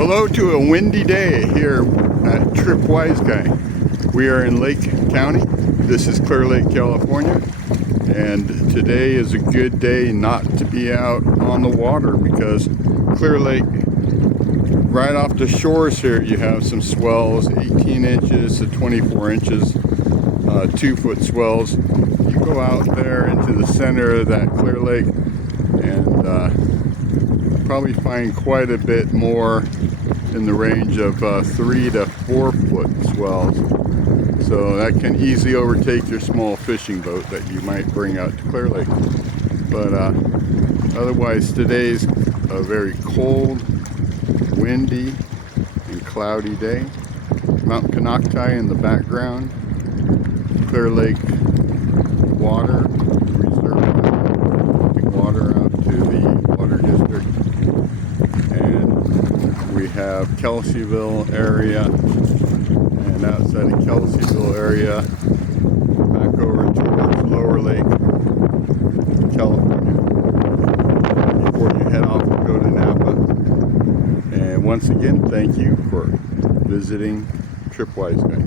Hello to a windy day here at Trip Wise Guy. We are in Lake County. This is Clearlake, California. And today is a good day not to be out on the water because Clearlake, right off the shores here, you have some swells, 18 inches to 24 inches, 2-foot swells. You go out there into the center of that Clearlake and probably find quite a bit more in the range of 3 to 4 foot swells. So that can easily overtake your small fishing boat that you might bring out to Clearlake. But otherwise today's a very cold, windy, and cloudy day. Mount Konocti in the background. Clearlake water, reserve, pumping water out to the water district. And we have Kelseyville area, and outside of Kelseyville area, back over towards Lower Lake, California, before you head off and go to Napa. And once again, thank you for visiting Tripwise Guy.